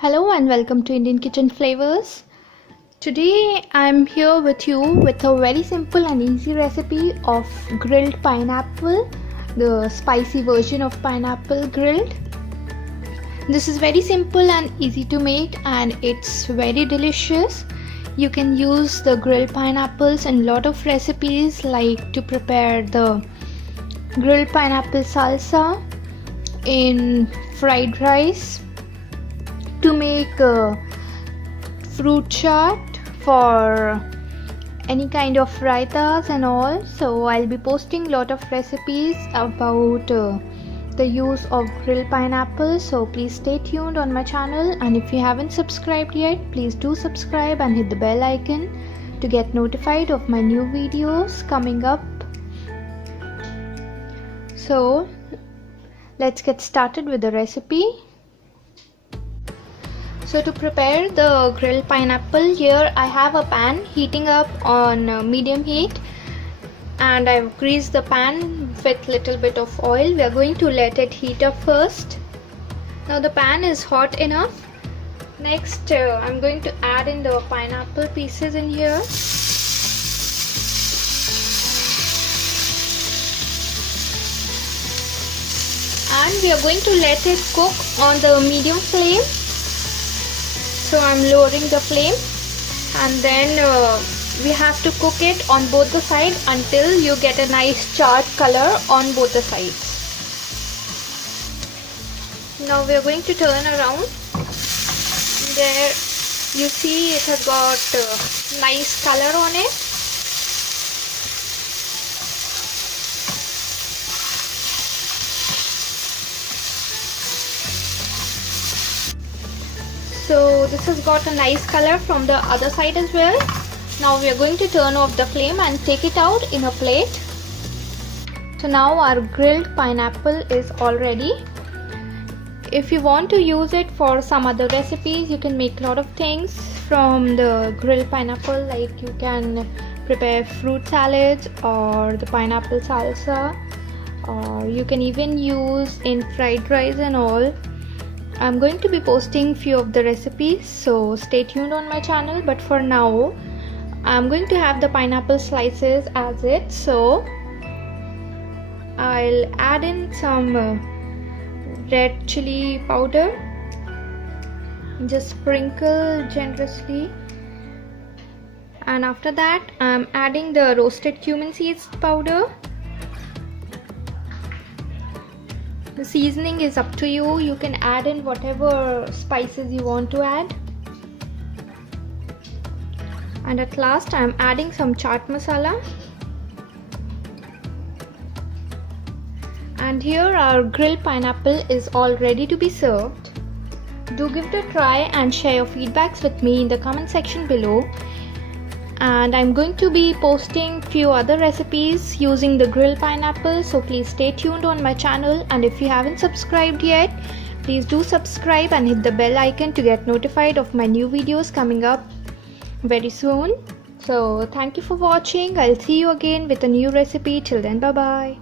Hello and welcome to Indian Kitchen Flavors. Today I'm here with you with a very simple and easy recipe of grilled pineapple, the spicy version of pineapple grilled. This is very simple and easy to make and it's very delicious. You can use the grilled pineapples in a lot of recipes, like to prepare the grilled pineapple salsa in fried rice, to make a fruit chaat for any kind of raitas and all. So I'll be posting a lot of recipes about the use of grilled pineapple, so please stay tuned on my channel, and if you haven't subscribed yet, please do subscribe and hit the bell icon to get notified of my new videos coming up. So let's get started with the recipe. So to prepare the grilled pineapple, here I have a pan heating up on medium heat, and I've greased the pan with little bit of oil. We are going to let it heat up first. Now the pan is hot enough. Next I'm going to add in the pineapple pieces in here. And we are going to let it cook on the medium flame. So I'm lowering the flame, and then we have to cook it on both the sides until you get a nice charred color on both the sides. Now we are going to turn around. There you see it has got nice color on it. So this has got a nice color from the other side as well. Now we are going to turn off the flame and take it out in a plate. So now our grilled pineapple is all ready. If you want to use it for some other recipes, you can make a lot of things from the grilled pineapple, like you can prepare fruit salads or the pineapple salsa, or you can even use in fried rice and all. I'm going to be posting few of the recipes, so stay tuned on my channel. But for now, I'm going to have the pineapple slices as it. So I'll add in some red chili powder. Just sprinkle generously. And after that, I'm adding the roasted cumin seeds powder. The seasoning is up to you. You can add in whatever spices you want to add. And at last I am adding some chaat masala. And here our grilled pineapple is all ready to be served. Do give it a try and share your feedbacks with me in the comment section below. And I'm going to be posting few other recipes using the grilled pineapple, so please stay tuned on my channel. And if you haven't subscribed yet, please do subscribe and hit the bell icon to get notified of my new videos coming up very soon. So thank you for watching. I'll see you again with a new recipe. Till then, bye bye.